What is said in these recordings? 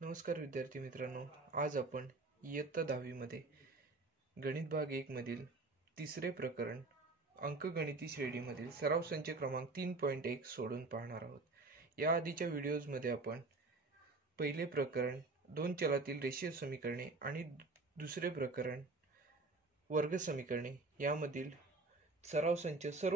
नमस्कार विद्यार्थी मित्रांनो, आज आपण इयत्ता 10वी मध्ये गणित भाग 1 मधील तिसरे प्रकरण अंकगणिती श्रेणीमधील सराव संच क्रमांक 3.1 सोडून पाहणार आहोत. या आधीच्या व्हिडिओज मध्ये आपण पहिले प्रकरण दोन चलातील रेषीय समीकरणे आणि दुसरे प्रकरण वर्ग समीकरणे यामधील सर्व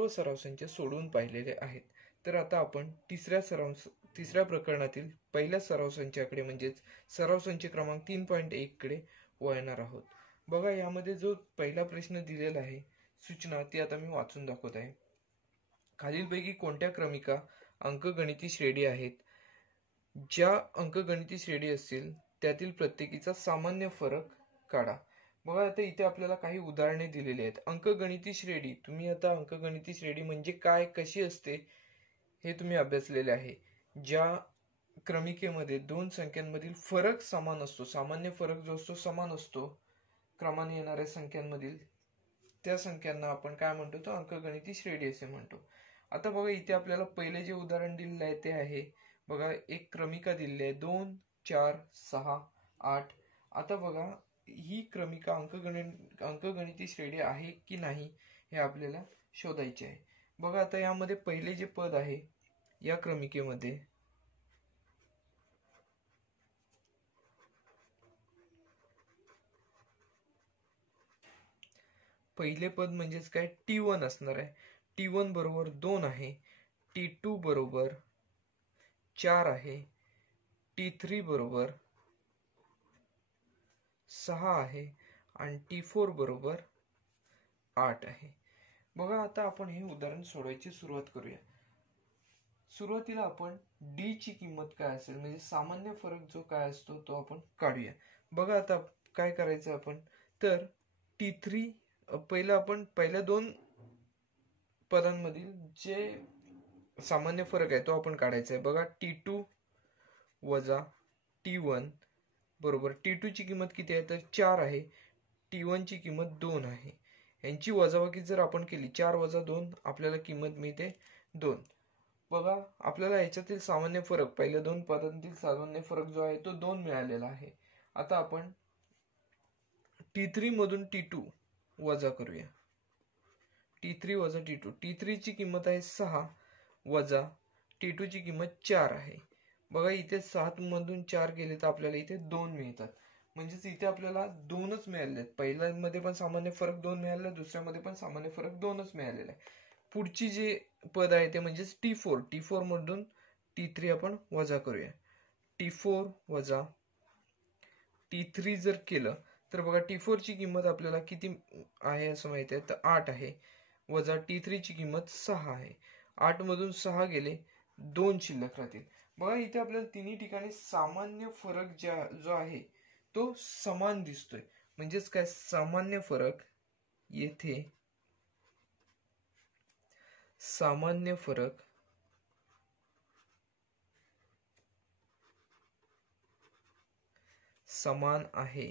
सराव संच सोडून पाहिलेले आहेत. तर आता आपण तिसऱ्या प्रकरणातील पहिल्या सराव संचाकडे म्हणजेच सराव संच क्रमांक 3.1 कडे वळणार आहोत. बघा, यामध्ये जो पहिला प्रश्न दिलेला आहे सूचना ती आता मी वाचून दाखवत आहे. खालीलपैकी कोणत्या क्रमिका अंकगणिती श्रेणी आहेत? ज्या अंकगणिती श्रेणी असतील त्यातील प्रत्येकीचा सामान्य फरक काढा. बघा, आता इथे आपल्याला काही उदाहरणे दिलेली आहेत. अंकगणिती श्रेणी, तुम्ही आता अंकगणिती श्रेणी म्हणजे काय, कशी असते हे तुम्ही अभ्यासलेले आहे. ज्या क्रमिकेमध्ये दोन संख्यांमधील फरक समान असतो, सामान्य फरक जो असतो समान असतो क्रमाने येणाऱ्या संख्यांमधील, त्या संख्यांना आपण काय म्हणतो, तर अंकगणिती श्रेणी असे म्हणतो. आता बघा, इथे आपल्याला पहिले जे उदाहरण दिलेले आहे ते आहे, बघा, एक क्रमिका दिलेली आहे 2, 4, 6, 8. आता बघा, ही क्रमिका अंकगणिती श्रेणी आहे की नाही हे आपल्याला शोधायचे आहे. बघा, आता यामध्ये पहिले जे पद आहे या क्रमिकेमध्ये, पहिले पद म्हणजेच काय, T1 असणार आहे. T1 बरोबर 2 आहे, T2 बरोबर 4 आहे, T3 बरोबर 6 आहे आणि T4 बरोबर 8 आहे. बघा, आता आपण हे उदाहरण सोडवायची सुरुवात करूया. सुरुवातीला आपण D ची किंमत काय असेल म्हणजे सामान्य फरक जो काय असतो तो आपण काढूया. बघा, आता काय करायचं आपण, तर T3 पहिल्या दोन पदांमधील जे सामान्य फरक आहे तो आपण काढायचा आहे. बघा, T2 वजा T1 बरोबर, T2 ची किंमत किती आहे तर 4 आहे, T1 ची किंमत 2 आहे. यांची वजाबाकी जर आपण केली, 4 वजा 2 आपल्याला किंमत मिळते 2. बघा, आपल्याला याच्यातील सामान्य फरक, पहिल्या दोन पदांतील सामान्य फरक जो आहे तो 2 मिळालेला आहे. आता आपण T3 मधून T2 वजा करूया. T3 वजा T2, T3 ची किंमत आहे 6 वजा T2 ची किंमत 4 आहे. बघा, इथे 7 मधून 4 गेले तर आपल्याला इथे 2 मिळतात. म्हणजेच इथे आपल्याला 2च मिळाले आहेत. पहिल्यामध्ये पण सामान्य फरक 2 मिळाला, दुसऱ्यामध्ये पण सामान्य फरक 2च मिळालेला आहे. पुढची जे पद आहे ते म्हणजेच T4 मधून T3 आपण वजा करूया. T4 वजा T3 जर केलं तर बघा, T4 ची किंमत आपल्याला किती आहे असं माहिती आहे तर 8 आहे, वजा T3 ची किंमत 6 आहे. 8 मधून 6 गेले, 2 शिल्लक राहतील. बघा, इथे आपल्याला तिन्ही ठिकाणी सामान्य फरक जो आहे तो समान दिसतोय. म्हणजेच काय, सामान्य फरक, येथे सामान्य फरक समान आहे.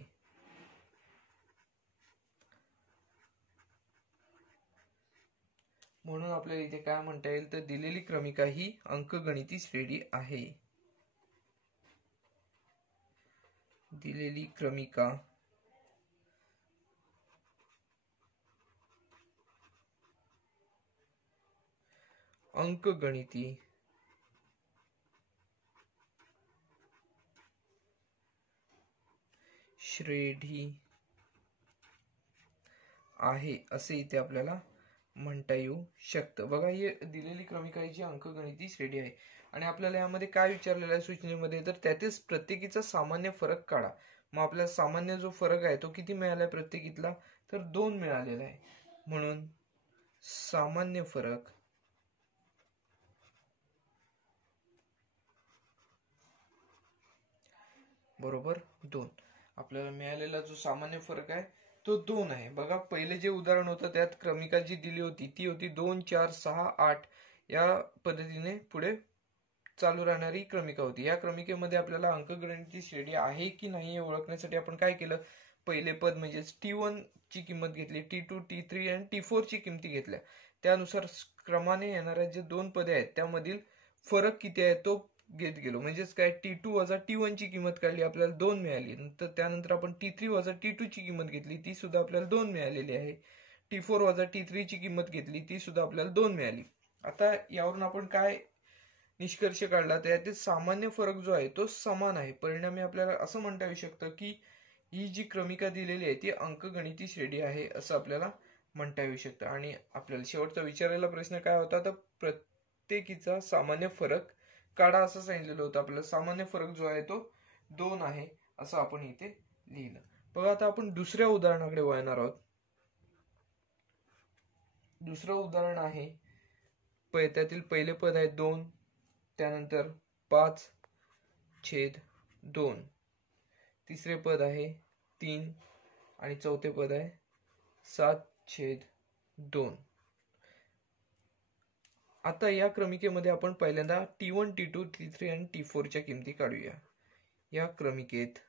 म्हणून आपल्याला इथे काय म्हणता येईल तर दिलेली क्रमिका ही अंकगणिती श्रेणी आहे. दिलेली क्रमिका अंकगणिती श्रेणी आहे असे इथे आपल्याला म्हणता येऊ शकतं. बघा, ही दिलेली क्रमिका ही जी अंकगणिती श्रेणी आहे आणि आपल्याला यामध्ये काय विचारलेलं आहे सूचनेमध्ये, तर त्यातील प्रत्येकीचा सामान्य फरक काढा. मग आपल्याला सामान्य जो फरक आहे तो किती मिळाला प्रत्येकीतला तर 2 मिळालेला आहे. म्हणून सामान्य फरक बरोबर 2. आपल्याला मिळालेला जो सामान्य फरक आहे तो 2 आहे. बघा, पहिले जे उदाहरण होतं त्यात क्रमिका जी दिली होती ती होती 2, 4, 6, 8 या पद्धतीने पुढे चालू राहणारी क्रमिका होती. या क्रमिकेमध्ये आपल्याला अंकगणिती श्रेणी आहे की नाही हे ओळखण्यासाठी आपण काय केलं, पहिले पद म्हणजेच T1 ची किंमत घेतली, T2, T3 आणि T4 ची किंमती घेतल्या. त्यानुसार क्रमाने येणाऱ्या जे दोन पदे आहेत त्यामधील फरक किती आहे तो घेत गेलो, म्हणजेच काय T2 वजा T1 ची किंमत काढली, आपल्याला 2 मिळाली. नंतर त्यानंतर आपण T3 वजा T2 ची किंमत घेतली, ती सुद्धा आपल्याला 2 मिळालेली आहे. T4 वजा T3 ची किंमत घेतली, ती सुद्धा आपल्याला 2 मिळाली. आता यावरून आपण काय निष्कर्ष काढला, तर यातील सामान्य फरक जो आहे तो समान आहे. परिणामी आपल्याला असं म्हणता येऊ शकतं की ही जी क्रमिका दिलेली आहे ती अंकगणिती श्रेणी आहे, असं आपल्याला म्हणता येऊ शकतं. आणि आपल्याला शेवटचा विचारलेला प्रश्न काय होता, तर प्रत्येकीचा सामान्य फरक काढा असं सांगितलेलं होतं. आपल्याला सामान्य फरक जो आहे तो 2 आहे असं आपण इथे लिहिलं. बघा आता आपण दुसऱ्या उदाहरणाकडे वळणार आहोत. दुसरं उदाहरण आहे, त्यातील पहिले पद आहे 2, त्यानंतर 5/2, तिसरे पद आहे 3 आणि चौथे पद आहे 7/2. आता या क्रमिकेमध्ये आपण पहिल्यांदा T1, T2, T3 आणि T4 च्या किमती काढूया. या क्रमिकेत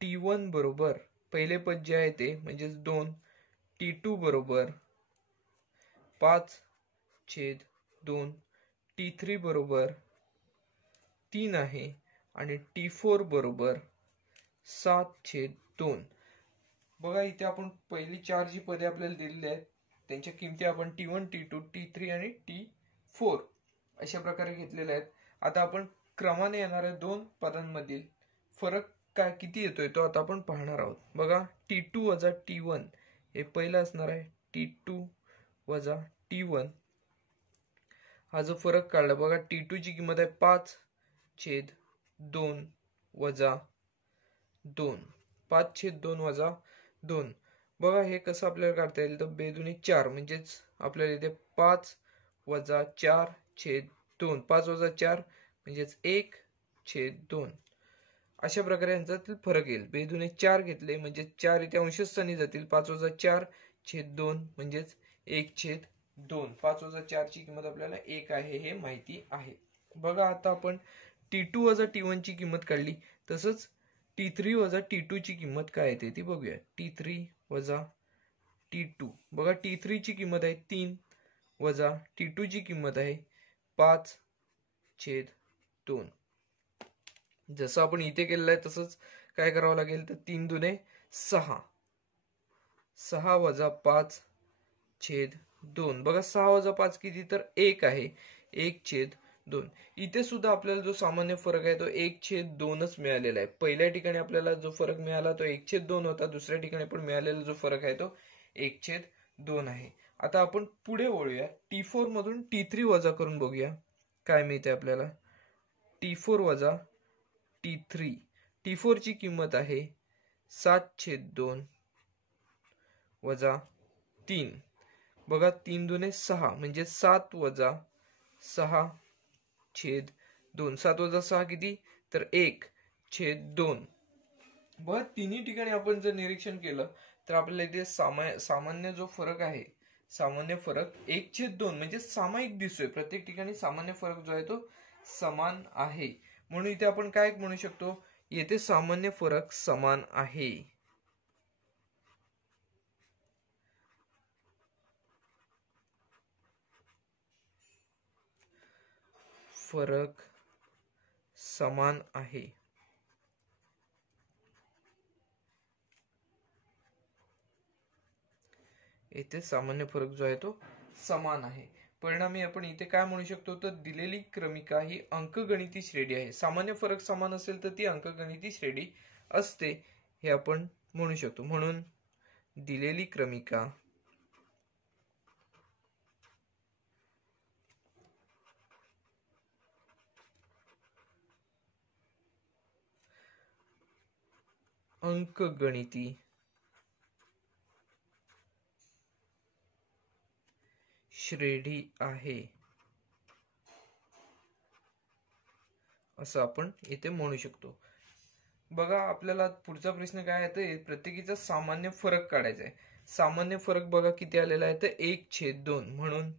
T1 बरोबर पहिले पद जे आहे ते म्हणजेच 2, T2 बरोबर 5/2, T3 बरोबर 3 आहे आणि T4 बरोबर 7/2. बघा इथे आपण पहिली 4 जी पदे आपल्याला दिलेली आहेत त्यांच्या किमती आपण T1, T2, T3 आणि T4 अशा प्रकारे घेतलेल्या आहेत. आता आपण क्रमाने येणाऱ्या 2 पदांमधील फरक काय किती येतोय तो आता आपण पाहणार आहोत. बघा T2 वजा T1 हे पहिलं असणार आहे. T2 वजा T1 हा जो फरक काढला, बघा T2 ची किंमत आहे 5/2 वजा 2, 5/2 वजा 2. बघा हे कसं आपल्याला काढता येईल, तर बेदुनी 4 म्हणजेच आपल्याला इथे 5 वजा 4/2, 5 वजा 4 म्हणजेच 1/2 अशा प्रकारे यांच्यातील फरक येईल. बेदुने 4 घेतले म्हणजे 4 इथे अंशस्थानी जातील. 5 वजा 4/2 म्हणजेच 1/2. 5 वजा 4 ची किंमत आपल्याला 1 आहे हे माहिती आहे. बघा आता आपण T2 वजा T1 ची किंमत काढली, तसंच T3 वजा T2 ची किंमत काय येते ती बघूया. T3 वजा T2, बघा T3 ची किंमत आहे 3 वजा T2 ची किंमत आहे 5/2. जसं आपण इथे केलेलं आहे तसंच काय करावं लागेल, तर 3 दुने 6, 6 वजा 5/2. बघा 6 वजा 5 किती, तर 1 आहे, 1/2. इथे सुद्धा आपल्याला जो सामान्य फरक आहे तो 1/2च मिळालेला आहे. पहिल्या ठिकाणी आपल्याला जो फरक मिळाला तो 1/2 होता, दुसऱ्या ठिकाणी पण मिळालेला जो फरक आहे तो 1/2 आहे. आता आपण पुढे वळूया. T4 मधून T3 वजा करून बघूया काय मिळते आपल्याला. T4 वजा T3, T4 ची किंमत आहे 7/2 वजा 3. बघा 3 दुने 6 म्हणजे 7 वजा 6/2. 7 वजा 6 किती, तर 1/2. बघा तिन्ही ठिकाणी आपण जर निरीक्षण केलं तर आपल्याला इथे सामान्य जो फरक आहे, सामान्य फरक 1/2 म्हणजे सामायिक दिसतोय. प्रत्येक ठिकाणी सामान्य फरक जो आहे तो समान आहे. म्हणून इथे आपण काय म्हणू शकतो, येथे सामान्य फरक समान आहे. फरक समान आहे. येथे सामान्य फरक जो आहे तो समान आहे. परिणामी आपण इथे काय म्हणू शकतो, तर दिलेली क्रमिका ही अंकगणिती श्रेणी आहे. सामान्य फरक समान असेल तर ती अंकगणिती श्रेणी असते हे आपण म्हणू शकतो. म्हणून दिलेली क्रमिका अंकगणिती श्रेणी आहे असं आपण इथे म्हणू शकतो. बघा आपल्याला पुढचा प्रश्न काय आहे, तर प्रत्येकीचा सामान्य फरक काढायचा आहे. सामान्य फरक बघा किती आलेला आहे, तर 1/2. म्हणून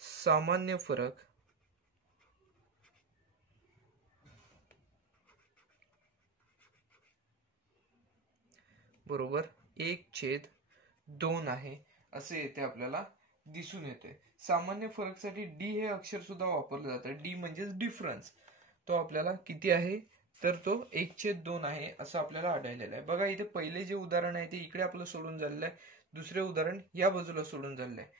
सामान्य फरक बरोबर 1/2 आहे. असे येथे आपल्याला दिसून येते. सामान्य फरकसाठी डी हे अक्षर सुद्धा वापरलं जातं. डी म्हणजेच डिफरन्स. तो आपल्याला किती आहे तर तो 1/2 आहे असं आपल्याला आढळलेलं आहे. बघा इथे पहिले जे उदाहरण आहे ते इकडे आपलं सोडून झालेलं आहे. दुसरे उदाहरण या बाजूला सोडून झालेलं आहे.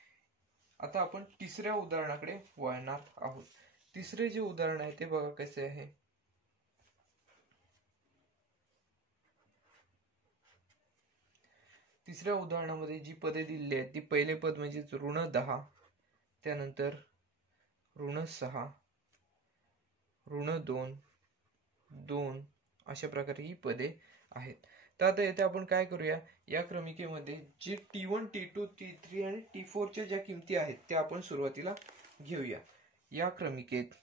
आता आपण तिसऱ्या उदाहरणाकडे वळणार आहोत. तिसरे जे उदाहरण आहे ते बघा कसे आहे. तिसऱ्या उदाहरणामध्ये जी पदे दिलेली आहेत ती पहिले पद म्हणजे -10, त्यानंतर -6, -2, 2 अशा प्रकारे ही पदे आहेत. तर आता येथे आपण काय करूया, या क्रमिकेमध्ये जे T1, T2, T3 आणि T4 च्या ज्या किमती आहेत त्या आपण सुरुवातीला घेऊया. या क्रमिकेत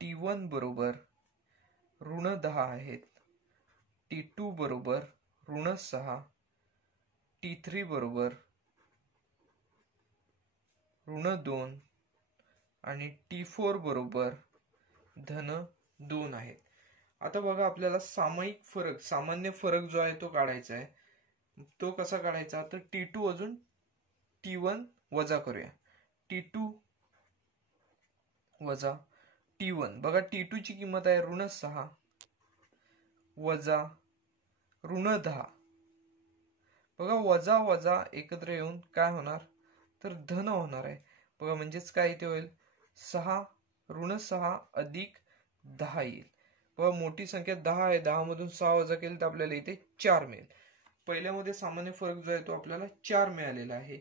T1 बरोबर -10 आहेत, T2 बरोबर -6, T3 बरोबर -2 आणि T4 बरोबर -2 आहेत. आता बघा आपल्याला सामान्य फरक जो आहे तो काढायचा आहे. तो कसा काढायचा तर T2 अजून T1 वजा करूया. T2 वजा T1. बघा T2 ची किंमत आहे -6 वजा -10. बघा वजा वजा एकत्र येऊन काय होणार तर धन होणार आहे. बघा म्हणजेच काय इथे होईल 6 -6 अधिक 10 येईल. बघा मोठी संख्या 10 आहे. 10 मधून 6 वजा केले तर आपल्याला इथे 4 मिळेल. पहिल्यामध्ये सामान्य फरक जो आहे तो आपल्याला 4 मिळालेला आहे.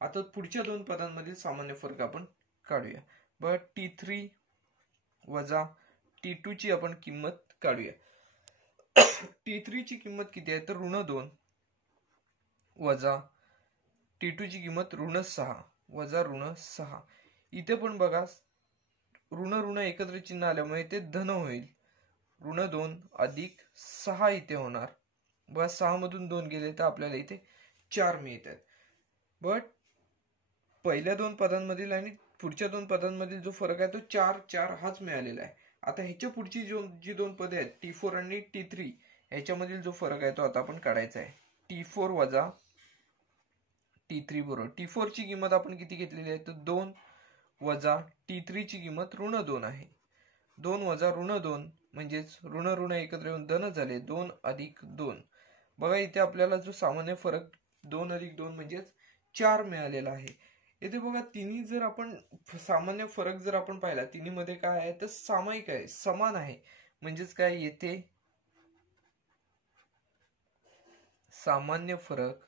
आता पुढच्या दोन पदांमधील सामान्य फरक आपण काढूया. बघा T3 वजा T2 ची आपण किंमत काढूया. T3 ची किंमत किती आहे तर -2 वजा T2 ची किंमत -6 वजा -6. इथे पण बघा ऋण एकत्र चिन्ह आल्यामुळे ते धन होईल. -2 अधिक 6 इथे होणार. बघा 6 मधून 2 गेले तर आपल्याला इथे 4 मिळतात. बट पहिल्या दोन पदांमधील आणि पुढच्या दोन पदांमधील जो फरक आहे तो 4 हाच मिळालेला आहे. आता ह्याच्या पुढची जी दोन पदे आहेत T4 आणि T3 ह्याच्यामधील जो फरक आहे तो आता आपण काढायचा आहे. T4 वजा T3 बरोबर T4 ची किंमत आपण किती घेतलेली आहे तर 2 वजा T3 ची किंमत -2 आहे. 2 वजा -2 म्हणजेच ऋण एकत्र येऊन धन झाले. 2 अधिक 2. बघा इथे आपल्याला जो सामान्य फरक 2 अधिक 2 म्हणजेच 4 मिळालेला आहे. इथे बघा तिन्ही जर आपण सामान्य फरक जर आपण पाहिला तिन्ही मध्ये काय आहे तर सामायिक आहे, समान आहे. म्हणजेच काय येथे सामान्य फरक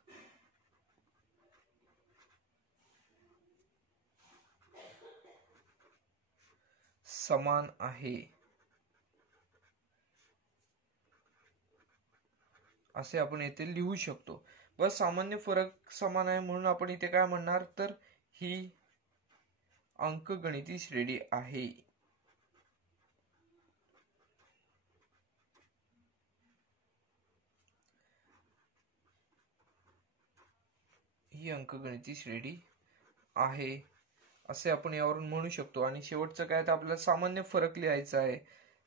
समान आहे असे आपण येथे लिहू शकतो. बस सामान्य फरक समान आहे म्हणून आपण इथे काय म्हणणार तर ही अंकगणिती श्रेणी आहे. ही अंकगणिती श्रेणी आहे असे आपण यावरून म्हणू शकतो. आणि शेवटचं काय तर आपल्याला सामान्य फरक लिहायचा आहे.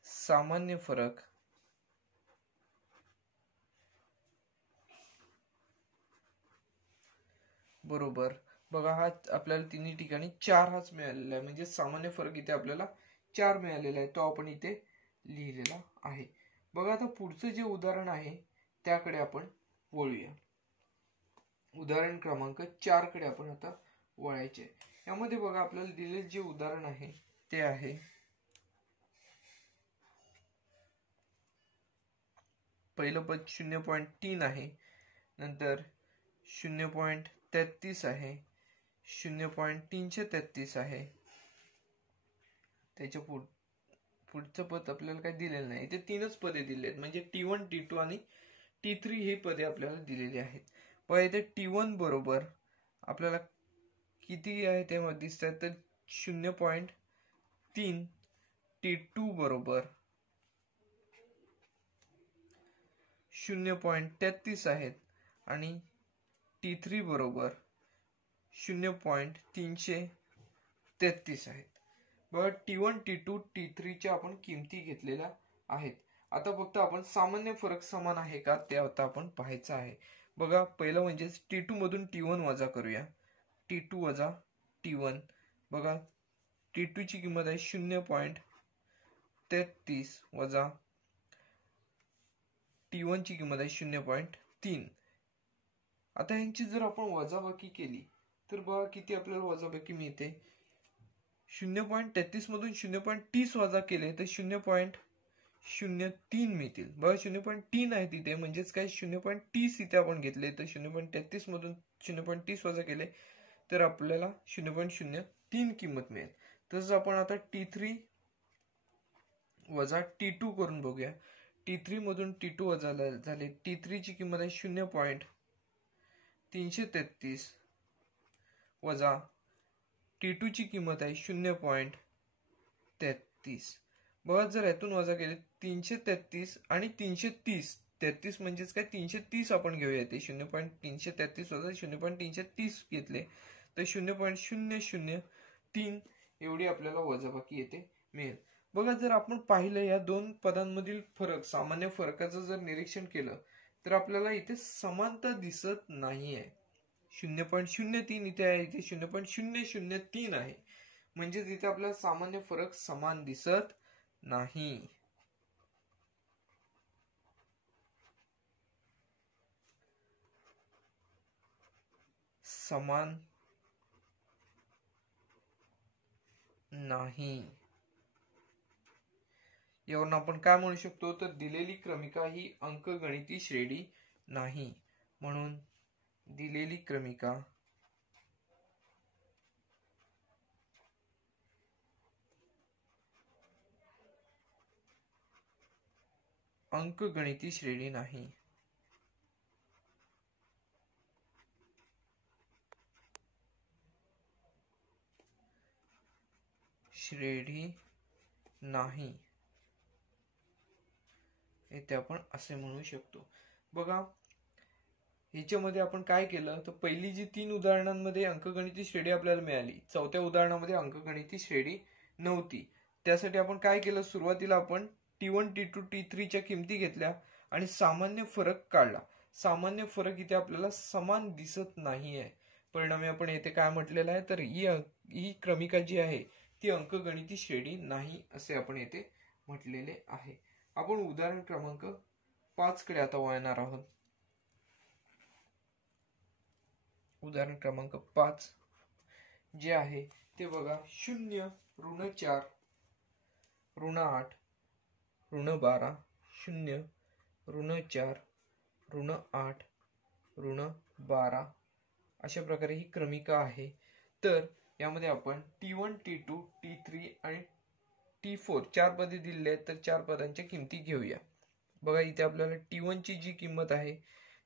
सामान्य फरक बरोबर बघा हा आपल्याला तिन्ही ठिकाणी 4 हाच मिळालेला आहे. म्हणजे सामान्य फरक इथे आपल्याला 4 मिळालेला आहे. तो आपण इथे लिहिलेला आहे. बघा आता पुढचं जे उदाहरण आहे त्याकडे आपण वळूया. उदाहरण क्रमांक 4 कडे आपण आता वळायचे. यामध्ये बघा आपल्याला दिलेले जे उदाहरण आहे ते आहे पहिलं पद 0.3 आहे, नंतर 0.33 आहे, 0.333 आहे. त्याच्या पुढचं पद आपल्याला काय दिलेलं नाही. इथे तीनच पदे दिली आहेत. म्हणजे T1, T2 आणि T3 हे पदे आपल्याला दिलेली आहेत. पण इथे T1 बरोबर आपल्याला किती आहे ते दिसतात तर 0.3, T2 बरोबर 0.33 आहेत आणि T3 बरोबर 0.333 आहेत. बघा T1 T2 T3 च्या आपण किमती घेतलेल्या आहेत. आता फक्त आपण सामान्य फरक समान आहे का ते आता आपण पाहायचं आहे. बघा पहिलं म्हणजे T2 मधून T1 वजा करूया. T2 वजा T1. बघा T2 ची किंमत आहे 0.33 वजा T1 ची किंमत आहे 0.3. आता यांची जर आपण वजाबाकी केली तर बघा किती आपल्याला वजाबाकी मिळते. 0.33 मधून 0.30 वजा केले तर 0.03 मिळतील. बघा 0.3 आहे तिथे, म्हणजेच काय 0.30 इथे आपण घेतले तर 0.33 मधून 0.30 वजा केले तर आपल्याला 0.03 किंमत मिळेल. तसंच आपण आता T3 वजा T2 करून बघूया. T3 मधून T2 वजा झाले. T3 ची किंमत आहे 0.333 वजा T2 ची किंमत आहे 0.33. बघा जर यातून वजा केले 333 आणि 330, 33 म्हणजेच काय 330 आपण घेऊया. ते 0.333 वजा 0.330 घेतले तर 0.003 एवढी आपल्याला वजाबाकी येते मिळेल. बघा जर आपण पाहिलं या दोन पदांमधील फरक, सामान्य फरकाचं जर निरीक्षण केलं तर आपल्याला इथे समानता दिसत नाहीये. 0.03 इथे आहे, इथे 0.003 आहे, म्हणजेच इथे आपल्याला सामान्य फरक समान दिसत नाही. समान नाही. यावरून आपण काय म्हणू शकतो तर दिलेली क्रमिका ही अंकगणिती श्रेणी नाही. म्हणून दिलेली क्रमिका अंकगणिती श्रेणी नाही. श्रेणी नाही इथे आपण असे म्हणू शकतो. बघा ह्याच्यामध्ये आपण काय केलं तर पहिली जी 3 उदाहरणांमध्ये अंकगणिती श्रेणी आपल्याला मिळाली, चौथ्या उदाहरणामध्ये अंकगणिती श्रेणी नव्हती. त्यासाठी आपण काय केलं, सुरुवातीला आपण T1 T2 T3 च्या किमती घेतल्या आणि सामान्य फरक काढला. सामान्य फरक इथे आपल्याला समान दिसत नाहीये. परिणामी आपण येथे काय म्हटलेलं आहे तर ही क्रमिका जी आहे ती अंकगणिती श्रेणी नाही असे आपण येथे म्हटलेले आहे. आपण उदाहरण क्रमांक 5 कडे आता वळणार आहोत. उदाहरण क्रमांक 5 जे आहे ते बघा 0 ऋण 4 ऋण 8 ऋण 12 0 ऋण 4 ऋण 8 ऋण 12 अशा प्रकारे ही क्रमिका आहे. तर यामध्ये आपण T1 T2 T3 आणि T4 4 पदे दिलेली आहेत, तर 4 पदांच्या किमती घेऊया. बघा इथे आपल्याला T1 ची जी किंमत आहे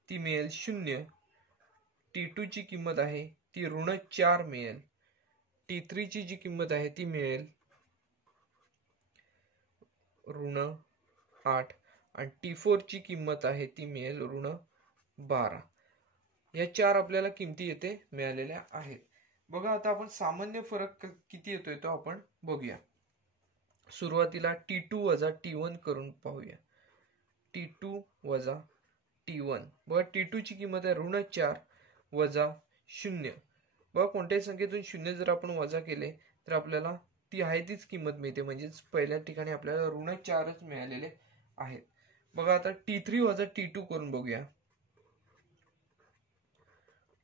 ती मिळेल 0. T2 ची किंमत आहे ती ऋण 4 मिळेल. T3 ची जी किंमत आहे ती मिळेल ऋण 8 आणि T4 ची किंमत आहे ती मिळेल ऋण 12. या 4 आपल्याला किमती येथे मिळालेल्या आहेत. बघा आता आपण सामान्य फरक किती येतोय तो आपण बघूया. सुरुवातीला T2 वजा T1 करून पाहूया. T2 वजा T1. बघा T2 ची किंमत आहे ऋण 4 वजा 0. बघा कोणत्याही संख्येतून 0 जर आपण वजा केले तर आपल्याला ती आहे तीच किंमत मिळते, म्हणजेच पहिल्या ठिकाणी आपल्याला ऋण 4च मिळालेले आहेत. बघा आता T3 वजा T2 करून बघूया.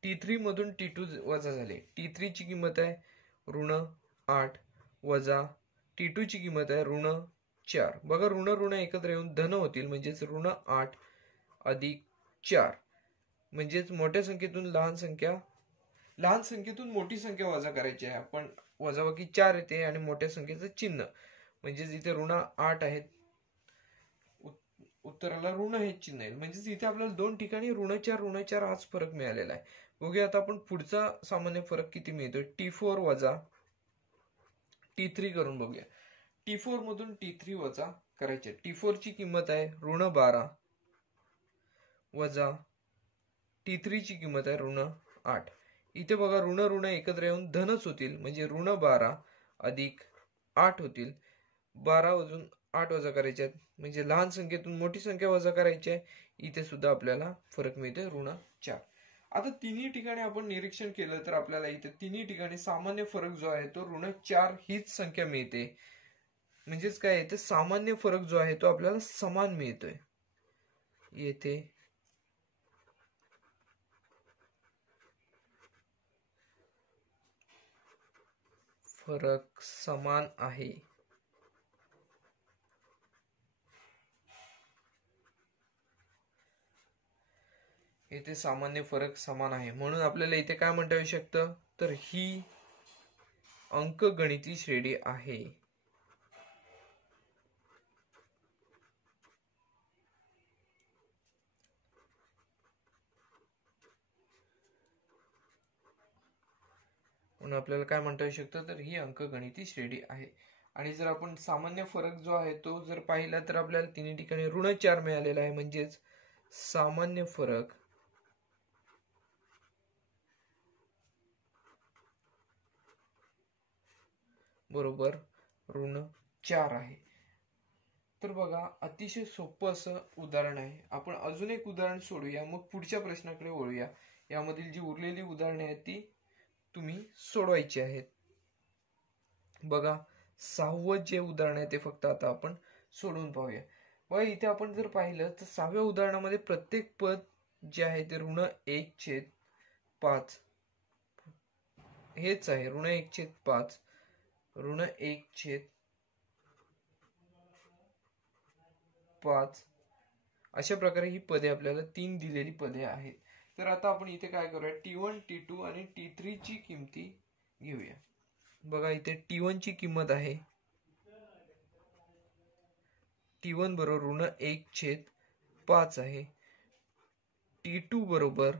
T3 मधून T2 वजा झाले. T3 ची किंमत आहे ऋण 8 वजा T2 ची किंमत आहे ऋण 4. बघा ऋण ऋण एकत्र येऊन धन होतील, म्हणजेच ऋण 8 अधिक 4. म्हणजेच मोठ्या संख्येतून लहान संख्येतून मोठी संख्या वजा करायची आहे. आपण वजाबाकी 4 येते आणि मोठ्या संख्येचं चिन्ह, म्हणजेच इथे ऋण 8 आहेत, उत्तराला ऋण हे चिन्ह आहे. म्हणजेच इथे आपल्याला दोन ठिकाणी ऋण 4 हाच फरक मिळालेला आहे. बघूया आता आपण पुढचा सामान्य फरक किती मिळतोय. T4 वजा T3 करून बघूया. T4 मधून T3 वजा करायचे. T4 ची किंमत आहे ऋण 12 वजा T3 ची किंमत आहे ऋण 8. इथे बघा ऋण ऋण एकत्र येऊन धनच होतील, म्हणजे ऋण 12 अधिक 8 होतील. 12 वजून 8 वजा करायचे आहेत, म्हणजे लहान संख्येतून मोठी संख्या वजा करायची आहे. इथे सुद्धा आपल्याला फरक मिळते -4. आता तिन्ही ठिकाणी आपण निरीक्षण केलं तर आपल्याला इथे तिन्ही ठिकाणी सामान्य फरक जो आहे तो -4 हीच संख्या मिळते. म्हणजेच काय येते, सामान्य फरक जो आहे तो आपल्याला समान मिळतोय. येथे फरक समान आहे. इथे सामान्य फरक समान आहे, म्हणून आपल्याला इथे काय म्हणता येऊ शकतं, तर ही अंकगणिती श्रेणी आहे. म्हणून आपल्याला काय म्हणता येऊ शकतं, तर ही अंकगणिती श्रेणी आहे. आणि जर आपण सामान्य फरक जो आहे तो जर पाहिला तर आपल्याला तिन्ही ठिकाणी -4 मिळालेला आहे. म्हणजेच सामान्य फरक बरोबर -4 आहे. तर बघा, अतिशय सोपं असं उदाहरण आहे. आपण अजून एक उदाहरण सोडूया, मग पुढच्या प्रश्नाकडे वळूया. यामधील जी उरलेली उदाहरणे आहेत ती तुम्ही सोडवायची आहेत. बघा, 6वं जे उदाहरण आहे ते फक्त आता आपण सोडवून पाहूया. बघा, इथे आपण जर पाहिलं तर 6व्या उदाहरणामध्ये प्रत्येक पद जे आहे ते -1/5 हेच आहे. -1/5 -1/5 अशा प्रकारे ही पदे आपल्याला 3 दिलेली पदे आहेत. तर आता आपण इथे काय करूया, T1, T2 आणि T3 ची किमती घेऊया. बघा, इथे T1 ची किंमत आहे T1 बरोबर -1/5 आहे. T2 बरोबर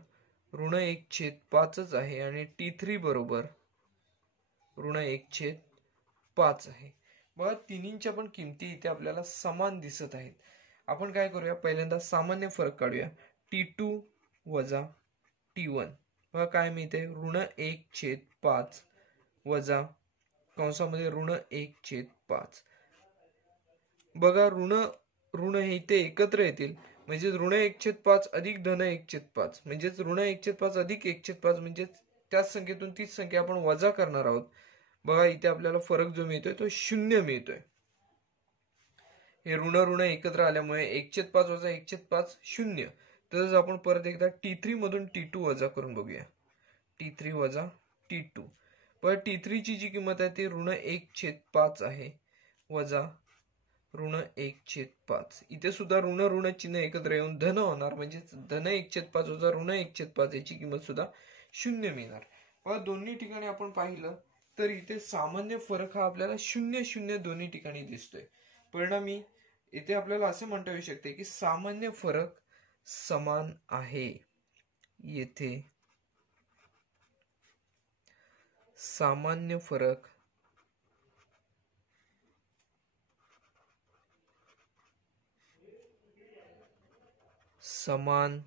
-1/5च आहे आणि T3 बरोबर -1/5 आहे. बघा, तिन्हींच्या पण किमती इथे आपल्याला समान दिसत आहेत. आपण काय करूया, पहिल्यांदा सामान्य फरक काढूया. T2 वजा T1 बघा काय मिळते, -1/5 वजा कंसामध्ये -1/5. बघा, ऋण हे इथे एकत्र येतील, म्हणजे -1/5 अधिक -1/5 म्हणजेच -1/5 अधिक 1/5 म्हणजेच त्याच संख्येतून तीच संख्या आपण वजा करणार आहोत. बघा, इथे आपल्याला फरक जो मिळतोय तो 0 मिळतोय. हे ऋण एकत्र आल्यामुळे 1/5 वजा 1/5 0. तसंच आपण परत एकदा T3 मधून T2 वजा करून बघूया. T3 वजा T2. पण T3 ची जी किंमत आहे ती -1/5 आहे वजा -1/5. इथे सुद्धा ऋण चिन्ह एकत्र येऊन धन होणार, म्हणजे -1/5 वजा -1/5 याची किंमत सुद्धा 0 मिळणार. पण दोन्ही ठिकाणी आपण पाहिलं तर इथे सामान्य फरक हा आपल्याला 0-0 दोन्ही ठिकाणी दिसतोय. परिणामी इथे आपल्याला असे म्हणता येऊ शकते की सामान्य फरक समान आहे. येथे सामान्य फरक समान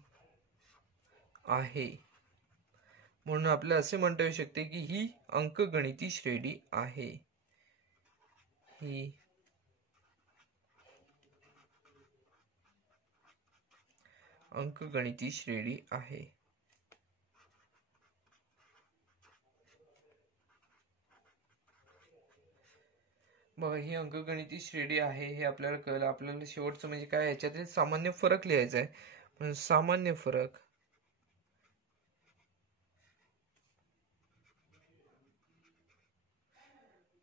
आहे. म्हणून आपल्याला असे म्हणता येऊ शकते की ही अंकगणिती श्रेणी आहे. ही अंकगणिती श्रेणी आहे. बघा, ही अंकगणिती श्रेणी आहे हे आपल्याला कळलं. आपल्याला शेवटचं म्हणजे काय, याच्यातील सामान्य फरक लिहायचा आहे. म्हणून सामान्य फरक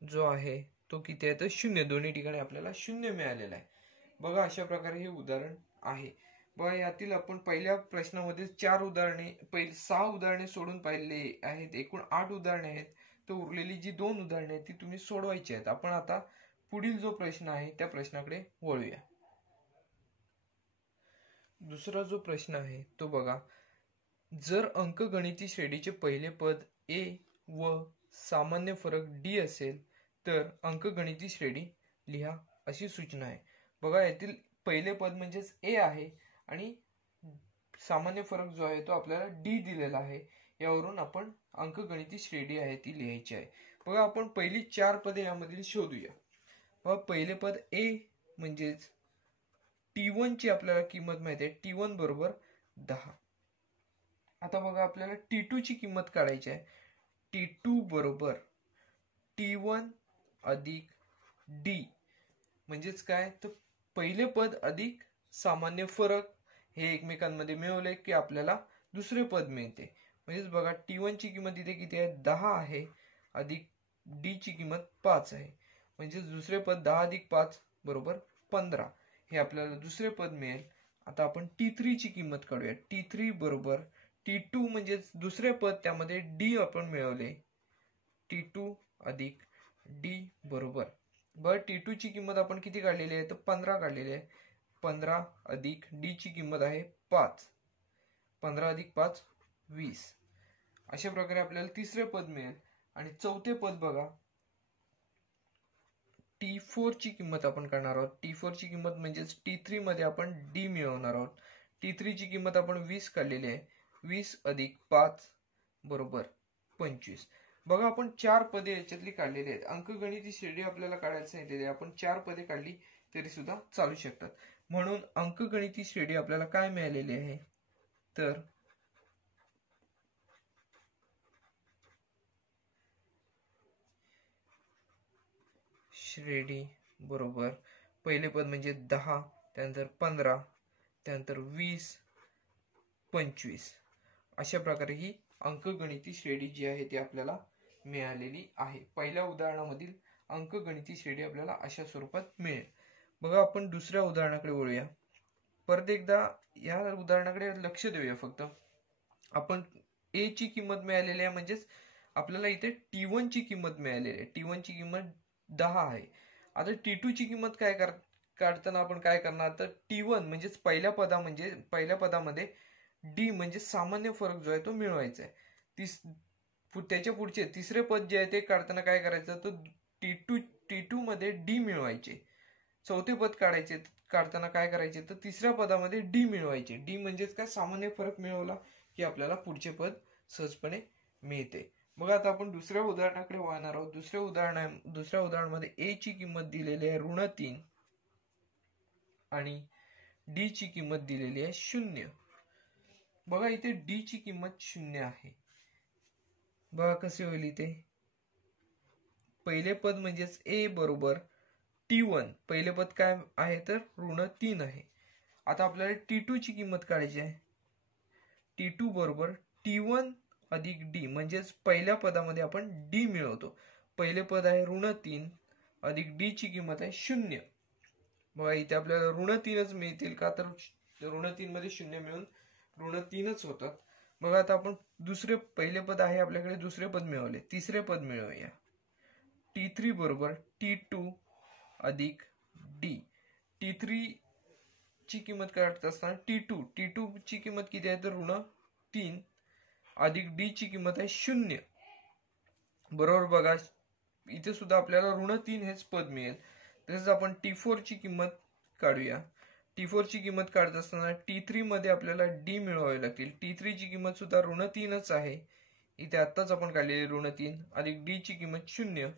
जो आहे तो किती आहे, तर 0. दोन्ही ठिकाणी आपल्याला 0 मिळालेला आहे. बघा, अशा प्रकारे हे उदाहरण आहे. बघा, यातील आपण पहिल्या प्रश्नामध्ये 6 उदाहरणे सोडून पाहिले आहेत. एकूण 8 उदाहरणे आहेत. तर उरलेली जी 2 उदाहरणे आहेत ती तुम्ही सोडवायची आहेत. आपण आता पुढील जो प्रश्न आहे त्या प्रश्नाकडे वळूया. दुसरा जो प्रश्न आहे तो बघा, जर अंकगणिती श्रेणीचे पहिले पद A व सामान्य फरक D असेल तर अंकगणिती श्रेणी लिहा अशी सूचना आहे. बघा, यातील पहिले पद म्हणजेच A आहे आणि सामान्य फरक जो आहे तो आपल्याला D दिलेला आहे. यावरून आपण अंकगणिती श्रेणी आहे ती लिहायची आहे. बघा आपण पहिली 4 पदे यामधील शोधूया. बघा पहिले पद ए म्हणजेच T1 ची आपल्याला किंमत माहिती आहे. T1 बरोबर 10. आता बघा आपल्याला T2 ची किंमत काढायची आहे. T2 बरोबर T1 अधिक D म्हणजेच काय, तर पहिले पद अधिक सामान्य फरक हे एकमेकांमध्ये मिळवले की आपल्याला दुसरे पद मिळते. म्हणजेच बघा T1 ची किंमत इथे किती आहे, 10 आहे, अधिक D ची किंमत 5 आहे. म्हणजे दुसरे पद 10 अधिक 5 बरोबर 15 हे आपल्याला दुसरे पद मिळेल. आता आपण T3 ची किंमत काढूया. T3 बरोबर T2 म्हणजेच दुसरे पद, त्यामध्ये D आपण मिळवले. T2 अधिक D बरोबर T2 ची किंमत आपण किती काढलेली आहे, तर 15 काढलेली आहे. 15 अधिक D ची किंमत आहे 5. 15 अधिक 5 20. अशा प्रकारे आपल्याला तिसरे पद मिळेल. आणि चौथे पद बघा, T4 ची किंमत आपण काढणार आहोत. T4 ची किंमत म्हणजेच T3 मध्ये आपण D मिळवणार आहोत. T3 ची किंमत आपण 20 काढलेली आहे. 20 अधिक 5 बरोबर 25. बघा आपण 4 पदे याच्यातली काढलेली आहेत. अंकगणिती श्रेणी आपल्याला काढायला सांगितलेली आहे. आपण 4 पदे काढली तरी सुद्धा चालू शकतात. म्हणून अंकगणिती श्रेणी आपल्याला काय मिळालेली आहे, तर श्रेणी बरोबर पहिले पद म्हणजे 10, त्यानंतर 15, त्यानंतर 20, 25. अशा प्रकारे ही अंकगणिती श्रेणी जी आहे ती आपल्याला मिळालेली आहे. पहिल्या उदाहरणामधील अंकगणिती श्रेणी आपल्याला अशा स्वरूपात मिळेल. बघा आपण दुसऱ्या उदाहरणाकडे वळूया. परत एकदा या उदाहरणाकडे लक्ष देऊया. फक्त आपण ए ची किंमत मिळालेली आहे, म्हणजेच आपल्याला इथे T1 ची किंमत मिळालेली आहे. T1 ची किंमत 10 आहे. आता T2 ची किंमत काय काढताना आपण काय करणार, तर T1 म्हणजेच पहिल्या पदामध्ये D म्हणजे सामान्य फरक जो आहे तो मिळवायचा आहे. त्याच्या पुढचे तिसरे पद जे आहे ते काढताना काय करायचं, तर T2 मध्ये D मिळवायचे. चौथे पद काढताना काय करायचे, तर तिसऱ्या पदामध्ये D मिळवायचे. D म्हणजेच काय, सामान्य फरक मिळवला की आपल्याला पुढचे पद सहजपणे मिळते. मग आता आपण दुसऱ्या उदाहरणाकडे वळणार आहोत. दुसऱ्या उदाहरणामध्ये A ची किंमत दिलेली आहे -3 आणि D ची किंमत दिलेली आहे 0. बघा इथे D ची किंमत 0 आहे. बघा कसे होईल इथे, पहिले पद म्हणजेच A बरोबर T1, पहिले पद काय आहे तर -3 आहे. आता आपल्याला T2 ची किंमत काढायची आहे. T2 बरोबर T1 अधिक D म्हणजेच पहिल्या पदामध्ये आपण D मिळवतो. पहिले पद आहे -3 अधिक D ची किंमत आहे 0. बघा इथे आपल्याला -3च मिळतील का, तर -3 मध्ये 0 मिळून -3च होतात. बघा आता आपण पहिले पद आहे आपल्याकडे, दुसरे पद मिळवले, तिसरे पद मिळवूया. T3 बरोबर T2 अधिक D. T3 ची किंमत काढत असताना T2 ची किंमत किती आहे तर -3 अधिक D ची किंमत आहे 0. बरोबर बघा इथे सुद्धा आपल्याला -3 हेच पद मिळेल. तसेच आपण T4 ची किंमत काढूया. T4 ची किंमत काढत असताना T3 मध्ये आपल्याला D मिळवावे लागतील. T3 ची किंमत सुद्धा -3च आहे. इथे आत्ताच आपण काढलेली -3 अधिक D ची किंमत 0.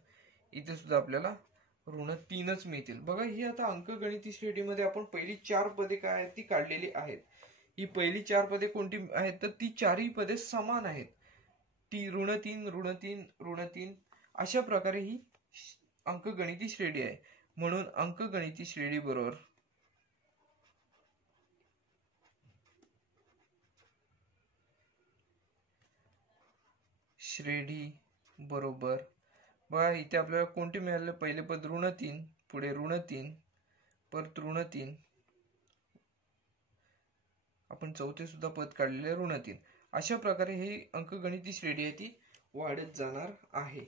इथे सुद्धा आपल्याला -3च मिळतील. बघा ही आता अंकगणिती श्रेणीमध्ये आपण पहिली 4 पदे काय आहेत ती काढलेली आहेत. ही पहिली 4 पदे कोणती आहेत तर ती चारही पदे समान आहेत. ती -3 अशा प्रकारे ही अंकगणिती श्रेणी आहे. म्हणून अंकगणिती श्रेणी बरोबर बघा इथे आपल्याला कोणते मिळाले, पहिले पद -3, पुढे -3, परत -3, आपण चौथे सुद्धा पद काढलेले -3. अशा प्रकारे ही अंकगणिती श्रेणी आहे ती वाढत जाणार आहे.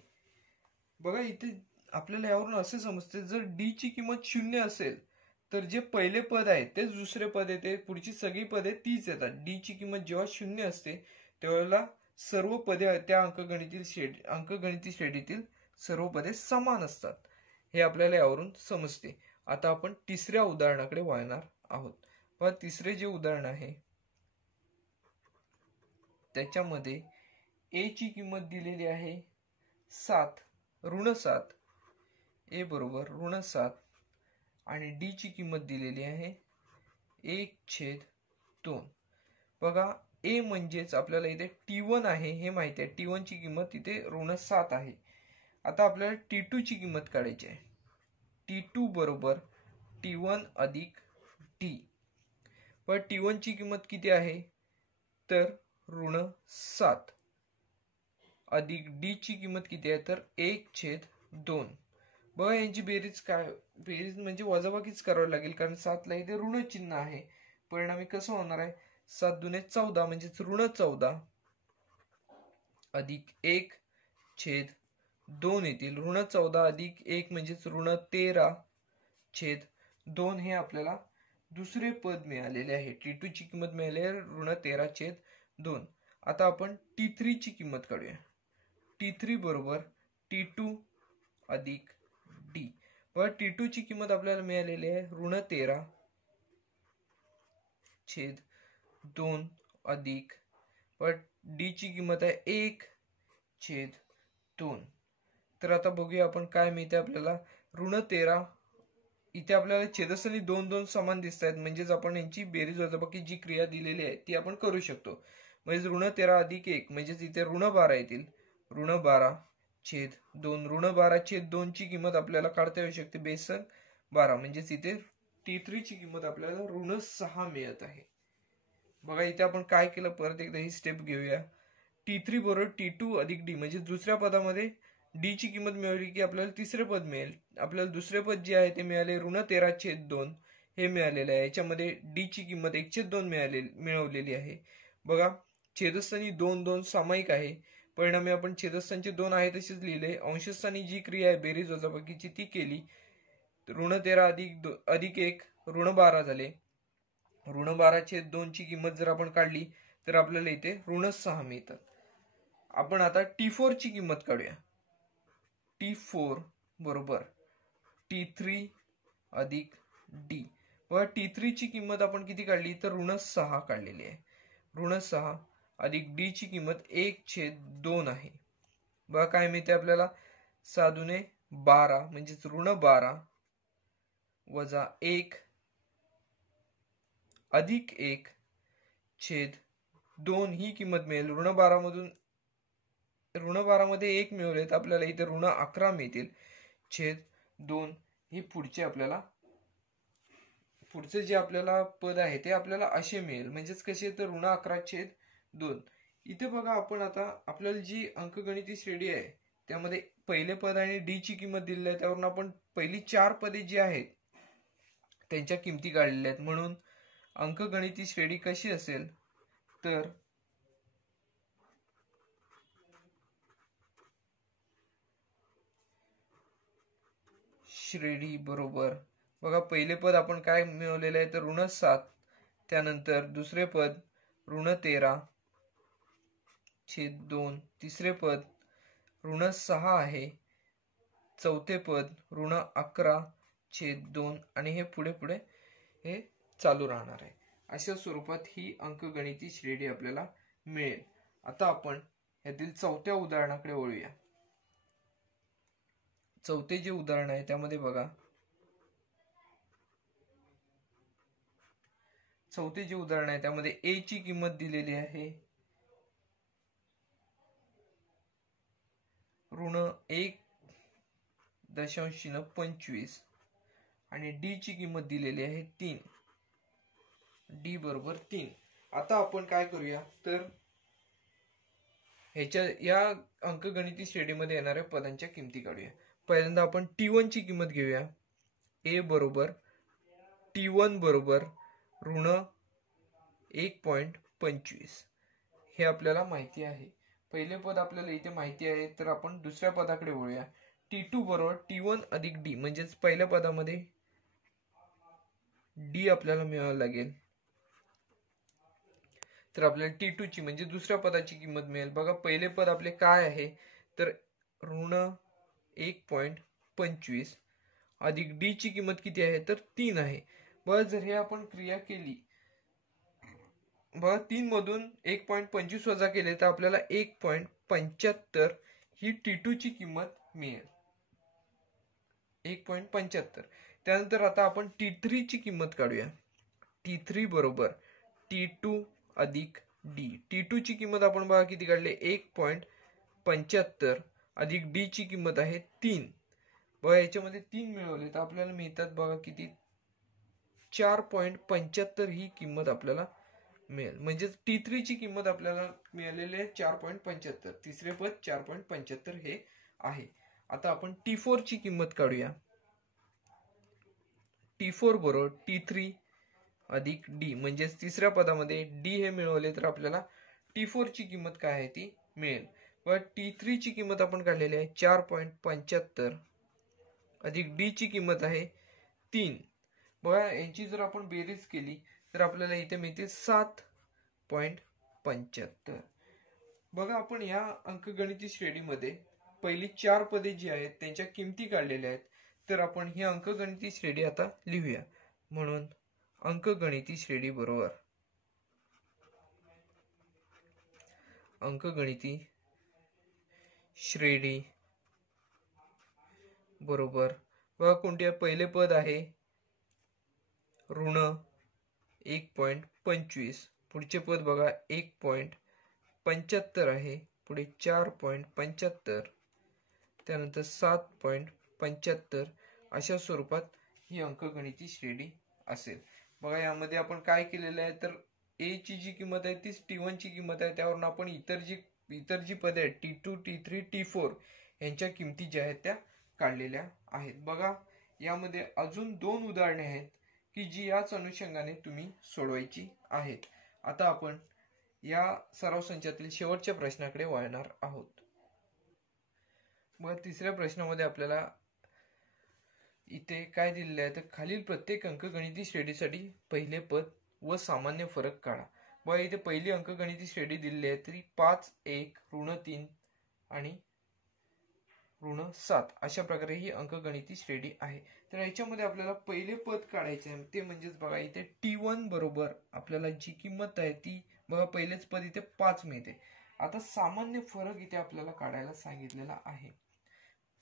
बघा इथे आपल्याला यावरून असे समजते, जर D ची किंमत 0 असेल तर जे पहिले पद आहे तेच दुसरे पद येते, पुढची सगळी पदे तीच येतात. D ची किंमत जेव्हा 0 असते तेव्हा सर्व पदे त्या अंकगणिती श्रेणीतील सर्व पदे समान असतात, हे आपल्याला यावरून समजते. आता आपण तिसऱ्या उदाहरणाकडे वळणार आहोत. बघा तिसरे जे उदाहरण आहे त्याच्यामध्ये A ची किंमत दिलेली आहे 7 ऋण 7, ए बरोबर ऋण 7 आणि डी ची किंमत दिलेली आहे 1/2. बघा ए म्हणजेच आपल्याला इथे T1 आहे हे माहिती आहे. T1 ची किंमत इथे ऋण 7 आहे. आता आपल्याला T2 ची किंमत काढायची आहे. T2 बरोबर T1 अधिक D. पण T1 ची किंमत किती आहे तर ऋण 7 अधिक D ची किंमत किती आहे तर 1/2. बघा यांची बेरीज काय, बेरीज म्हणजे वजाबाकीच करावी लागेल कारण 7 ला इथे ऋण चिन्ह आहे. परिणामी कसं होणार आहे 7 दुने 14 म्हणजेच ऋण 14 अधिक 1/2 येतील. ऋण 14 अधिक 1 म्हणजेच ऋण 13/2 हे आपल्याला दुसरे पद मिळालेले आहे. T2 ची किंमत मिळाली आहे ऋण 13/2. आता आपण T3 ची किंमत काढूया. T3 बरोबर T2 अधिक D. व T2 ची किंमत आपल्याला मिळालेली आहे ऋण 13/2 अधिक व D ची किंमत आहे 1/2. तर आता बघूया आपण काय मिळते आपल्याला. ऋण 13 इथे आपल्याला छेदस्थानी 2 समान दिसत आहेत म्हणजेच आपण यांची बेरीज वजाबाकी जी क्रिया दिलेली आहे ती आपण करू शकतो. म्हणजे ऋण 13 अधिक 1 म्हणजेच इथे ऋण 12 येतील. ऋण 12/2. ऋण 12/2 ची किंमत आपल्याला काढता येऊ शकते बेसन 12 म्हणजेच इथे T3 ची किंमत आपल्याला ऋण 6 मिळत आहे. बघा इथे आपण काय केलं परत एकदा ही स्टेप घेऊया. T3 बरोबर T2 अधिक D म्हणजे दुसऱ्या पदामध्ये D ची किंमत मिळवली की आपल्याला तिसरे पद मिळेल. आपल्याला दुसरे पद जे आहे ते मिळाले ऋण 13/2 हे मिळालेले आहे. याच्यामध्ये D ची किंमत 1/2 मिळवलेली आहे. बघा छेदस्थानी 2 सामायिक आहे. परिणामी आपण छेदस्थानचे 2 आहे तसेच लिहिले. अंशस्थानी जी क्रिया आहे बेरीज वजाबाकीची ती केली. ऋण 13 अधिक 1 ऋण 12 झाले. ऋण 12/2 ची किंमत जर आपण काढली तर आपल्याला इथे ऋण 6 मिळतात. आपण आता T4 ची किंमत काढूया. T4 बरोबर T3 अधिक D. व T3 ची किंमत आपण किती काढली तर ऋण 6 काढलेली आहे. ऋण 6 अधिक D ची किंमत 1/2 आहे. बघा काय मिळते आपल्याला 6 दुने 12 म्हणजेच ऋण 12 वजा 1 अधिक 1/2 ही किंमत मिळेल. ऋण 12 मधून ऋण 12 मध्ये 1 मिळवले तर आपल्याला इथे ऋण 11 मिळतील. 2 हे पुढचे जे आपल्याला पद आहे ते आपल्याला असे मिळेल. म्हणजेच कसे तर ऋण 11/2. इथे बघा आपण आता आपल्याला जी अंकगणिती श्रेणी आहे त्यामध्ये पहिले पद आणि D ची किंमत दिलेली आहे. त्यावरून आपण पहिली 4 पदे जी आहेत त्यांच्या किमती काढलेल्या आहेत. म्हणून अंकगणिती श्रेणी कशी असेल तर श्रेणी बरोबर बघा पहिले पद आपण काय मिळवलेले आहे तर ऋण 7. त्यानंतर दुसरे पद ऋण 13/2. तिसरे पद ऋण 6 आहे. चौथे पद ऋण 11/2 आणि हे पुढे पुढे हे चालू राहणार आहे. अशा स्वरूपात ही अंकगणिती श्रेणी आपल्याला मिळेल. आता आपण यातील चौथ्या उदाहरणाकडे वळूया. चौथे जे उदाहरण आहे त्यामध्ये बघा चौथे जे उदाहरण आहे त्यामध्ये A ची किंमत दिलेली आहे ऋण 1.25 आणि D ची किंमत दिलेली आहे 3. D बरोबर 3. आता आपण काय करूया तर या अंकगणिती श्रेणीमध्ये येणाऱ्या पदांच्या किमती काढूया. पहिल्यांदा आपण T1 ची किंमत घेऊया. A बरोबर T1 बरोबर ऋण 1.25 हे आपल्याला माहिती आहे. पहिले पद आपल्याला इथे माहिती आहे तर आपण दुसऱ्या पदाकडे वळूया. T2 बरोबर T1 अधिक D म्हणजेच पहिल्या पदामध्ये D आपल्याला मिळवावं लागेल. तर आपल्याला T2 ची म्हणजे दुसऱ्या पदाची किंमत मिळेल. बघा पहिले पद आपले काय आहे तर ऋण 1.25 अधिक D ची किंमत किती आहे तर 3 आहे. बघा जर हे आपण क्रिया केली बघा 3 मधून 1.25 वजा केले तर आपल्याला 1.75 ही T2 ची किंमत मिळेल 1.75. त्यानंतर आता आपण T3 ची किंमत काढूया. T3 बरोबर T2 अधिक D. T2 ची किंमत आपण बघा किती काढले 1.75 अधिक D ची किंमत आहे 3. बघा याच्यामध्ये 3 मिळवले तर आपल्याला मिळतात बघा किती 4.75 ही किंमत आपल्याला मिळेल. म्हणजे T3 ची किंमत आपल्याला मिळालेली आहे 4.75. तिसरे पद 4.75 हे आहे. आता आपण T4 ची किंमत काढूया. T4 बरोबर T3 अधिक D. म्हणजे तिसऱ्या पदामध्ये D हे मिळवले तर आपल्याला T4 ची किंमत काय आहे ती मिळेल. व T3 ची किंमत आपण काढलेली आहे 4.75 अधिक D ची किंमत आहे 3. बघा यांची जर आपण बेरीज केली तर आपल्याला इथे मिळते 7.75. बघा आपण या अंकगणिती श्रेणीमध्ये पहिली 4 पदे जी आहेत त्यांच्या किमती काढलेल्या आहेत. तर आपण ही अंकगणिती श्रेणी आता लिहूया. म्हणून अंकगणिती श्रेणी बरोबर अंकगणिती श्रेणी बरोबर बघा कोणते पहिले पद आहे ऋण 1.25. पुढचे पद बघा 1.75 आहे. पुढे 4.75. त्यानंतर 7.75 अशा स्वरूपात ही अंकगणिती श्रेणी असेल. बघा यामध्ये आपण काय केलेलं आहे तर ए ची जी किंमत आहे ती T1 ची किंमत आहे. त्यावरून आपण इतर जी पदे आहेत T2, T3, T4 यांच्या किमती ज्या आहेत त्या काढलेल्या आहेत. बघा यामध्ये अजून 2 उदाहरणे आहेत की जी याच अनुषंगाने तुम्ही सोडवायची आहेत. आता आपण या सराव संचातील शेवटच्या प्रश्नाकडे वळणार आहोत. मग तिसऱ्या प्रश्नामध्ये आपल्याला इथे काय दिलेले आहे तर खालील प्रत्येक अंकगणिती श्रेणीसाठी पहिले पद व सामान्य फरक काढा. बघा इथे पहिली अंकगणिती श्रेणी दिलेली आहे तरी 5, 1, ऋण 3 आणि ऋण 7 अशा प्रकारे ही अंकगणिती श्रेणी आहे. तर याच्यामध्ये आपल्याला पहिले पद काढायचे आहे ते म्हणजेच बघा इथे T1 बरोबर आपल्याला जी किंमत आहे ती बघा पहिलेच पद इथे 5 मिळते. आता सामान्य फरक इथे आपल्याला काढायला सांगितलेला आहे.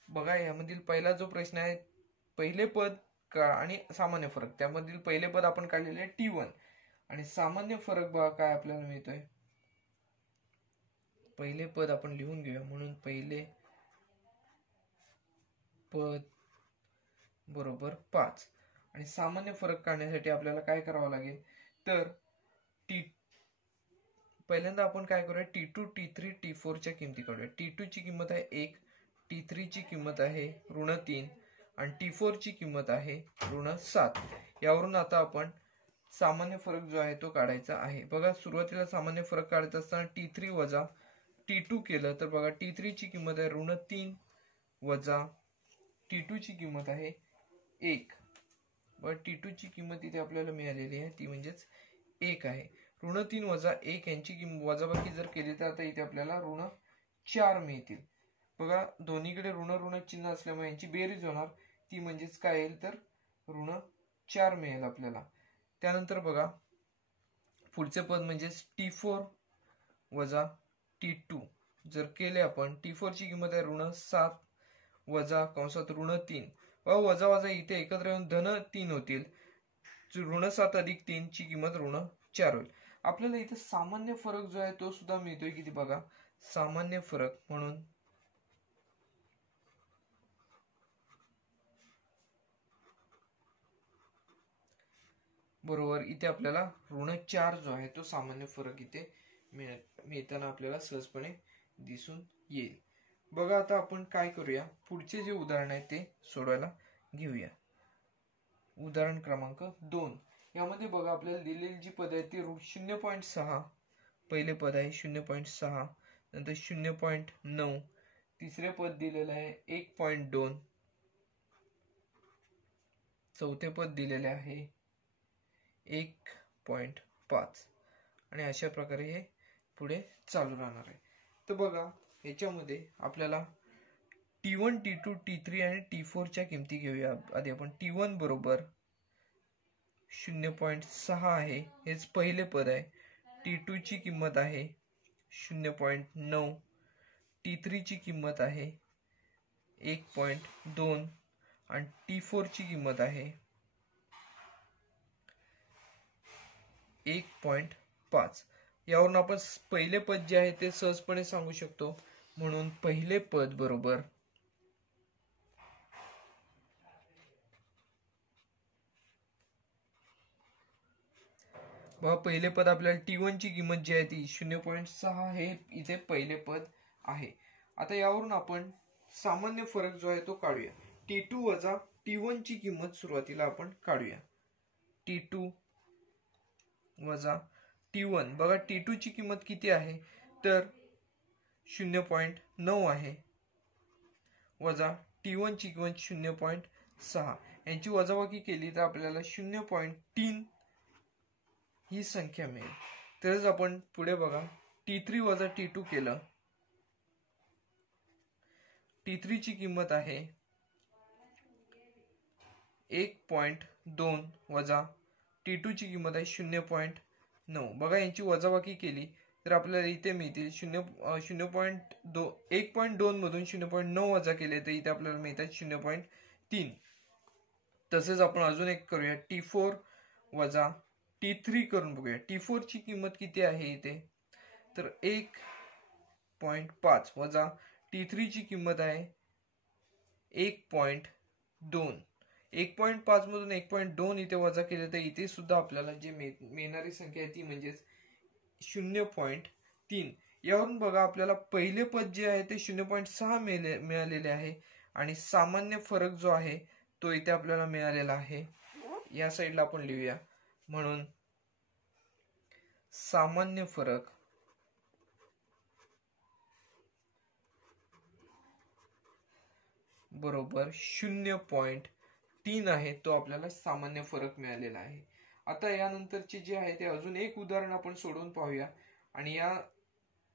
बघा यामधील पहिला जो प्रश्न आहे पहिले पद आणि सामान्य फरक त्यामधील पहिले पद आपण काढलेले आहे T1 आणि सामान्य फरक बघा काय आपल्याला मिळतोय. पहिले पद आपण लिहून घेऊया. म्हणून पहिले पद बरोबर 5 आणि सामान्य फरक काढण्यासाठी आपल्याला काय करावं लागेल तर पहिल्यांदा आपण काय करूया T2, T3, T4 च्या किमती काढूया. T2 ची किंमत आहे 1, T3 ची किंमत आहे ऋण 3 आणि T4 ची किंमत आहे ऋण 7. यावरून आता आपण सामान्य फरक जो आहे तो काढायचा आहे. बघा सुरुवातीला सामान्य फरक काढत असताना T3 वजा T2 केलं तर बघा T3 ची किंमत आहे ऋण 3 वजा T2 ची किंमत आहे 1. बघा T2 ची किंमत इथे आपल्याला मिळालेली आहे ती म्हणजेच 1 आहे. ऋण 3 वजा 1 यांची किंमत वजाबाकी जर केली तर आता इथे आपल्याला ऋण 4 मिळतील. बघा दोन्हीकडे ऋण ऋण चिन्ह असल्यामुळे यांची बेरीज होणार ती म्हणजेच काय येईल तर ऋण 4 मिळेल आपल्याला. त्यानंतर बघा पुढचे पद म्हणजेच T4 वजा T2 जर केले आपण T4 ची किंमत आहे ऋण 7 वजा कंसात ऋण 3 वजा वजा इथे एकत्र येऊन धन 3 होतील. ऋण 7 अधिक 3 ची किंमत ऋण 4 होईल. आपल्याला इथे सामान्य फरक जो आहे तो सुद्धा मिळतोय किती बघा सामान्य फरक म्हणून बरोबर इथे आपल्याला ऋण 4 जो आहे तो सामान्य फरक इथे मिळताना आपल्याला सहजपणे दिसून येईल. बघा आता आपण काय करूया पुढचे जे उदाहरण आहे ते सोडवायला घेऊया. उदाहरण क्रमांक 2 यामध्ये बघा आपल्याला दिलेली जी पद आहे ती 0.6 पहिले पद आहे 0.6 नंतर 0.9 तिसरे पद दिलेले आहे 1.2 चौथे पद दिलेले आहे 1.5 आणि अशा प्रकारे हे पुढे चालू राहणार आहे. तर बघा याच्यामध्ये आपल्याला T1, T2, T3 आणि T4 च्या किमती घेऊया. आधी आपण T1 बरोबर 0.6 आहे हेच पहिले पद आहे. T2 ची किंमत आहे 0.9 T3 ची किंमत आहे 1.2 आणि T4 ची किंमत आहे 1.5. यावरून आपण पहिले पद जे आहे ते सहजपणे सांगू शकतो. म्हणून पहिले पद बरोबर बघा, पहिले पद आपल्याला T1 ची किंमत जी आहे ती 0.6 हे इथे पहिले पद आहे. आता यावरून आपण सामान्य फरक जो आहे तो काढूया. T2 वजा T1 ची किंमत सुरुवातीला आपण काढूया. T2 वजा T1. बघा, T2 ची किंमत किती आहे तर 0.9 आहे, वजा T1 ची किंमत 0.6. यांची वजाबाकी केली तर आपल्याला 0.3 ही संख्या मिळेल. तरच आपण पुढे बघा, T3 वजा T2 केलं. T3 ची किंमत आहे 1.2 वजा T2 ची किंमत आहे 0.9. बघा, यांची वजाबाकी केली तर आपल्याला इथे मिळतील 1.2 मधून 0.9 वजा केले तर इथे आपल्याला मिळतात 0.3. तसेच आपण अजून एक करूया, T4 वजा T3 करून बघूया. T4 ची किंमत किती आहे इथे तर 1.5 वजा T3 ची किंमत आहे 1.2. 1.5 मधून 1.2 इथे वजा केले तर इथे सुद्धा आपल्याला जे मिळणारी संख्या आहे ती म्हणजेच 0.3. यावरून बघा, आपल्याला पहिले पद जे आहे ते 0.6 मिळालेले आहे आणि सामान्य फरक जो आहे तो इथे आपल्याला मिळालेला आहे. या साईडला आपण लिहूया. म्हणून सामान्य फरक बरोबर 0.3 आहे, तो आपल्याला सामान्य फरक मिळालेला आहे. आता यानंतरचे जे आहे ते अजून एक उदाहरण आपण सोडवून पाहूया आणि या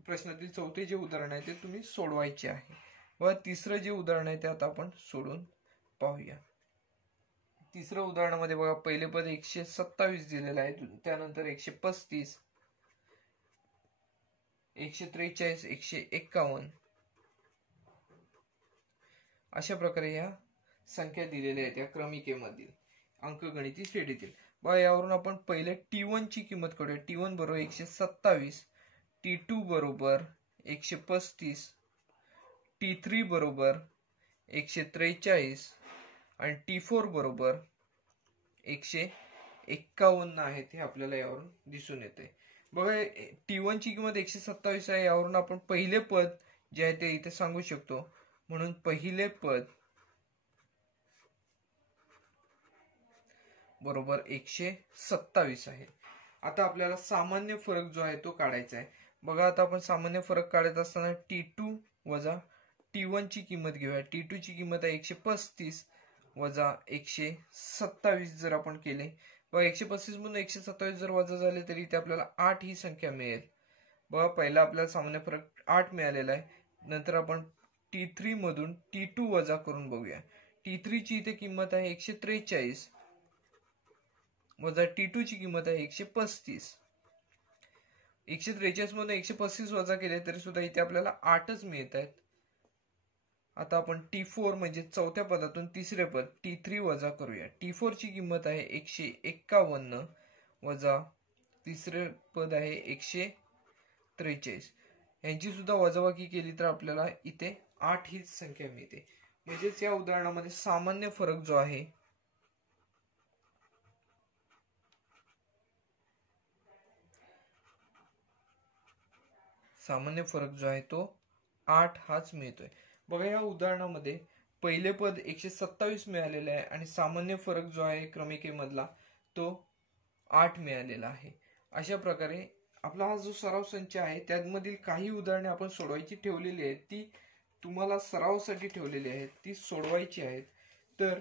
प्रश्नातील चौथे जे उदाहरण आहे ते तुम्ही सोडवायचे आहे. व तिसरं जे उदाहरण आहे ते आता आपण सोडून पाहूया. तिसरं उदाहरणामध्ये बघा, पहिले पद 127 दिलेलं आहे, त्यानंतर 135, 143, 151 अशा प्रकारे या संख्या दिलेल्या आहेत या क्रमिकेमधील अंकगणिती श्रेणीतील. बघा, यावरून आपण पहिले T1 ची किंमत काढूया. T1 बरोबर 127, T2 बरोबर 135, T3 बरोबर 143 आणि T4 बरोबर 151 आहेत, हे आपल्याला यावरून दिसून येते. बघा, T1 ची किंमत 127 आहे, यावरून आपण पहिले पद जे आहे ते इथे सांगू शकतो. म्हणून पहिले पद बरोबर 127 आहे. आता आपल्याला सामान्य फरक जो आहे तो काढायचा आहे. बघा, आता आपण सामान्य फरक काढत असताना T2 वजा T1 ची किंमत घेऊया. T2 ची किंमत आहे 135 वजा 127 जर आपण केले, बघा 135 मधून 127 जर वजा झाले तरी इथे आपल्याला 8 ही संख्या मिळेल. बघा, पहिला आपल्याला सामान्य फरक 8 मिळालेला आहे. नंतर आपण T3 मधून T2 वजा करून बघूया. T3 ची इथे किंमत आहे 143 वजा T2 ची किंमत आहे 135. 143 मधून 135 वजा केले तरी सुद्धा इथे आपल्याला 8च मिळत आहेत. आता आपण T4 म्हणजे चौथ्या पदातून तिसरे पद T3 वजा करूया. T4 ची किंमत आहे 151 वजा तिसरे पद आहे 143. यांची सुद्धा वजाबाकी केली तर आपल्याला इथे 8 हीच संख्या मिळते. म्हणजेच या उदाहरणामध्ये सामान्य फरक जो आहे तो 8 हाच मिळतोय. बघा, या उदाहरणामध्ये पहिले पद 127 मिळालेले आहे आणि सामान्य फरक जो आहे क्रमिकेमधला तो 8 मिळालेला आहे. अशा प्रकारे आपला हा जो सराव संच आहे त्यामधील काही उदाहरणे आपण सोडवायची ठेवलेली आहेत, ती तुम्हाला सरावासाठी ठेवलेली आहेत, ती सोडवायची आहेत. तर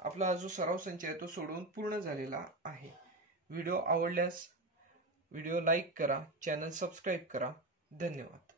आपला हा जो सराव संच आहे तो सोडवून पूर्ण झालेला आहे. व्हिडिओ आवडल्यास व्हिडिओ लाईक करा, चॅनल सबस्क्राईब करा. धन्यवाद.